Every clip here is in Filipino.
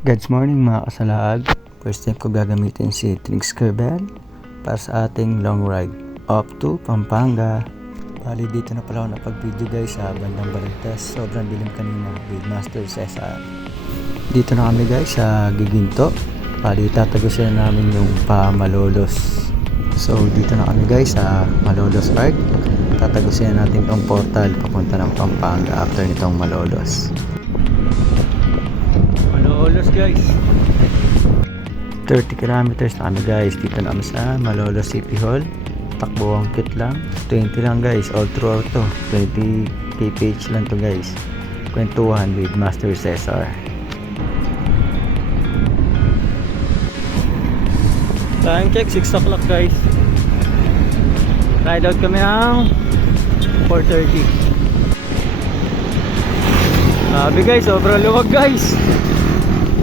Good morning mga kasalaag. First time ko gagamitin si Trinx Kerbel para sa ating long ride up to Pampanga. Bali dito na pala ako napag-video guys sa bandang Balagtas. Sobrang dilim kanina with Master Cesar. Dito na kami guys sa Giginto. Bali tatagusin na namin yung Malolos. So dito na kami guys sa Malolos Park. Tatagusin na natin tong portal papunta ng Pampanga after nitong Malolos. Malolos guys, 30 kilometers na kami guys. Dito na kami sa Malolos City Hall. Takbo ang kit lang, 20 lang guys, all throughout to 20 kph lang to guys. Kwentuhan with Master Cesar. Time check 6 o'clock guys. Ride out kami ng 4:30. Sabi guys, sobrang luwag guys.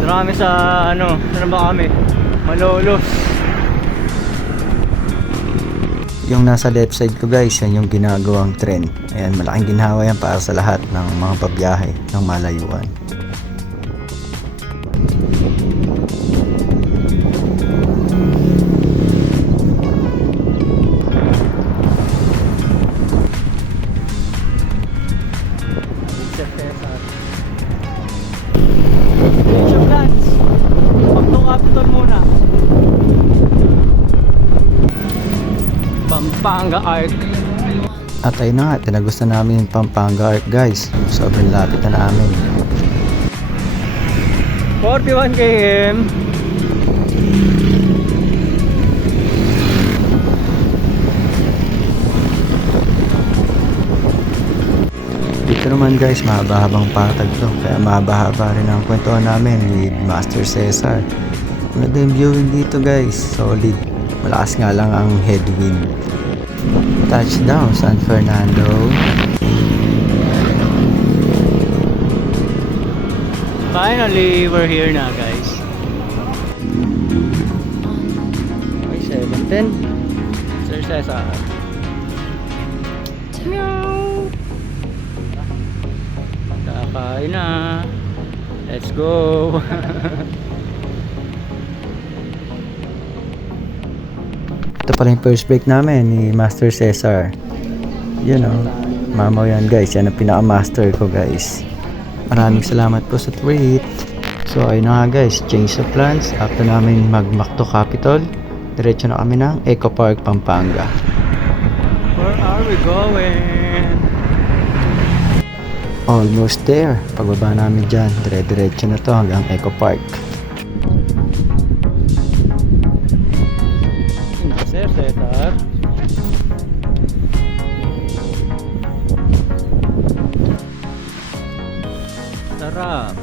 Marami sa saan ba kami? Malolos. Yung nasa left side ko guys, yan yung ginagawang tren. Ayan, malaking ginhawa yan para sa lahat ng mga pabiyahe ng malayuan. Pampanga Arc. At ayun na nga, tinagusto namin yung Pampanga Arc guys. Sobrang lapit na namin. 41 km. Dito naman guys, mahaba-habang patag to. Kaya mahaba-haba rin ang kwentuhan namin with Master Cesar. Ano din viewing dito guys, solid. Malakas nga lang ang headwind. Touchdown San Fernando. Finally, we're here na guys. Okay, 7:10. Sir Cesar. Meow. Kakain na. Let's go. Ito pala yung first break namin ni Master Cesar. You know, mamaw yan guys. Yan ang pinaka-master ko guys. Maraming salamat po sa treat. So ayun na nga guys, change of plans. After namin mag-Macto Capital, diretso na kami ng Eco Park, Pampanga. Where are we going? Almost there. Pagbaba namin dyan, dire-diretso na to hanggang Eco Park. Cesar. Sarap.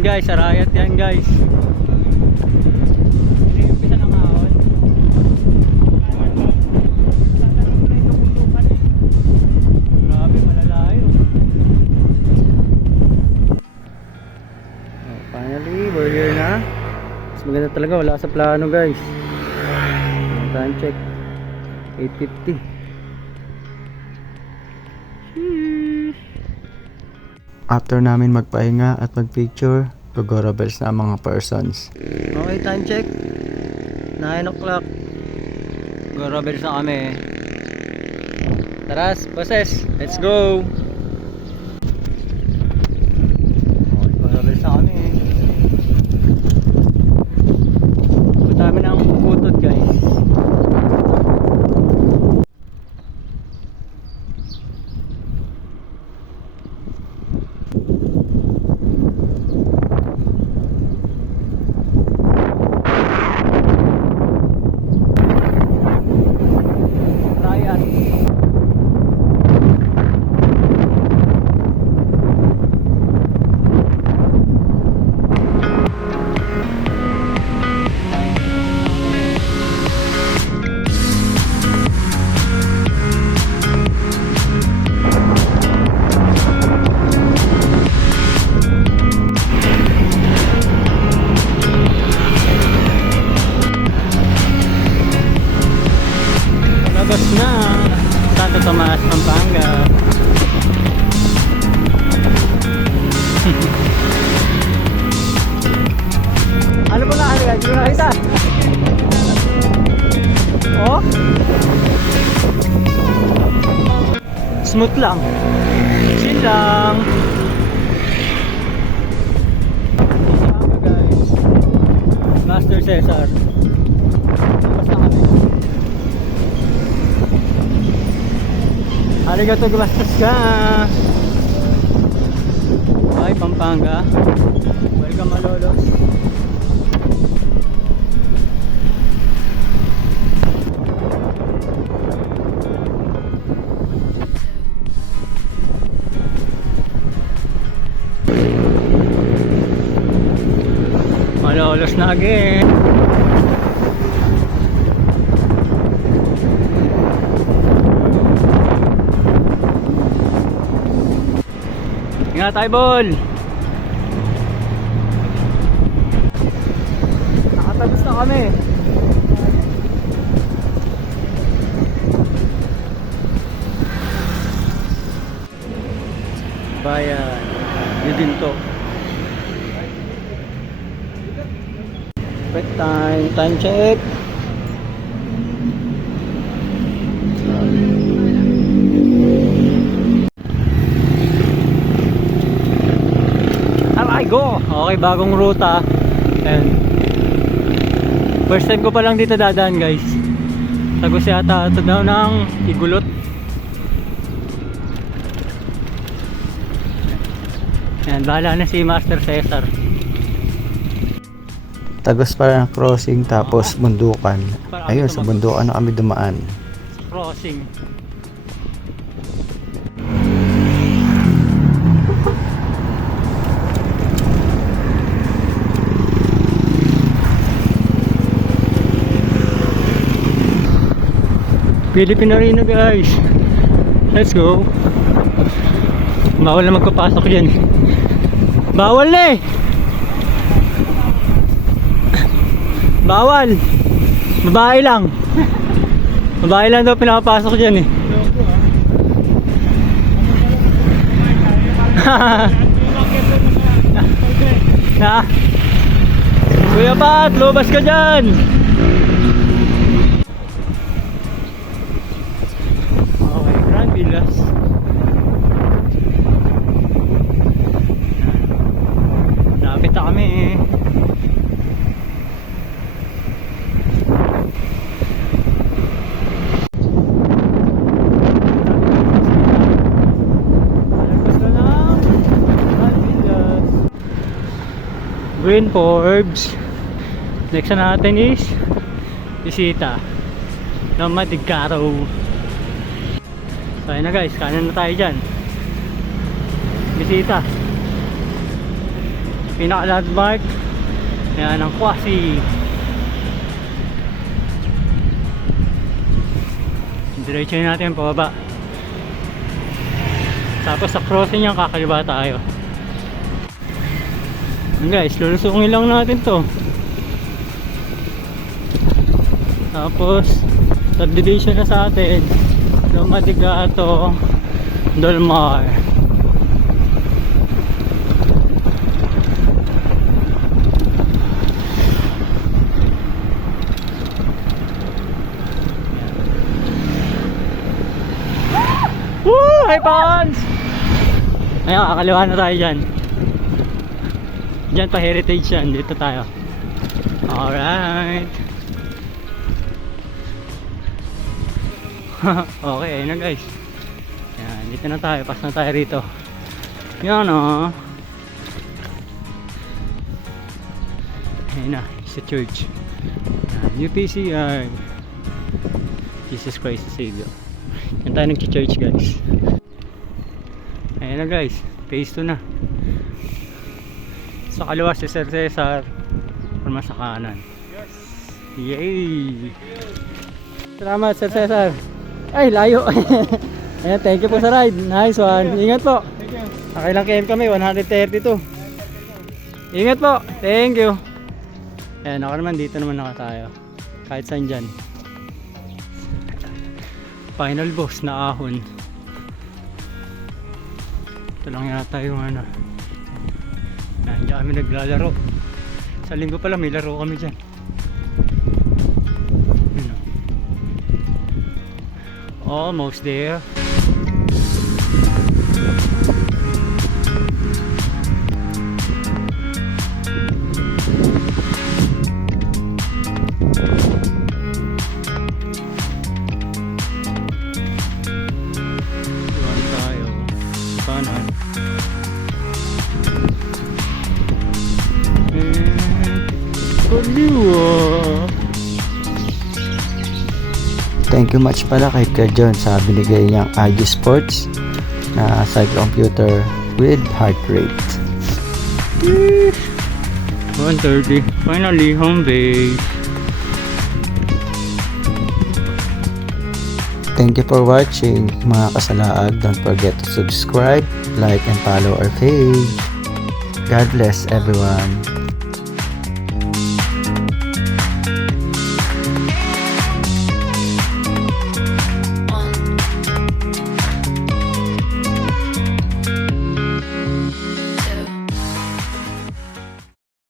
Guys, sarayat yan guys. Hindi yung pisa ng ahon. Grabe, malalayo. Finally, we're here na. Mas maganda talaga, wala sa plano guys. Time check 8:50. After namin magpahinga at magpicture, Gogora bells na ang mga persons. Okay, time check 9 o'clock. Gogora bells na kami. Taras, boses, let's go. Okay, Gogora bells na kami. Punta namin ang Putod guys. smooth lang. Chill lang. Guys, Master Cesar. Basta kami. Arigato gozaimasu ka. Bye Pampanga. Welcome Malolos. Malolos na again. Ingat tayo, Bol. Nakatagos na kami. Bayan. Yun din to. Quick time. Time check. Go! Okay, bagong ruta. And first time ko pa lang dito dadaan, guys. Tagos yata ito daw ng Igulot. Ayan, bahala na si Master Cesar. Tagos para ng crossing tapos bundukan. Ayun, sa bundukan na kami dumaan. Crossing. Philippine Arena, guys. Let's go. Bawal na magpapasok yan. Bawal na eh. Bawal. Babae lang. Babae lang daw pinapasok dyan eh. Na. Kuya Pat, lubas ka dyan. Lapit na kami. Green Forbes. Next na natin is Bisita ng Madigaro. So ayun na guys, kanan na tayo dyan. Bisita, pinaka-landmark yan ang Kwasi. Diretso natin pababa, tapos sa crossing yung kakaliwa tayo. Guys, lulusungin lang natin to. Tapos subdivision na sa atin ng Madigato, Dolmar. Woo! Hi Pons! Ayun, kakaliwa na tayo dyan. Dyan pa heritage yan, dito tayo. Alright. Okay, ayun na guys. Yan, dito na tayo, pas na tayo rito. Yan o. Ayun na, sa church. Yan, UPCI. Jesus Christ the Savior. Yan tayo nag-church guys. Ayun na guys, phase 2 na. Sa kaliwa si Sir Cesar, forma sa kanan. Yay! Salamat Sir Cesar. Ay, layo. Ayan, thank you po sa ride. Nice one. Ingat po. Nakailang km kami, 132. Ingat po. Thank you. Ayan, ako naman dito naman naka tayo. Kahit saan dyan. Final boss na ahon. Ito lang yata yung ano. Ayan, dyan kami naglalaro. Sa linggo pala may laro kami dyan. Almost there. Thank you much pala kay Kuya John sa binigay niyang IG Sports na side computer with heart rate. 1:30. Finally, home base. Thank you for watching mga kasalaag. Don't forget to subscribe, like, and follow our page. God bless everyone.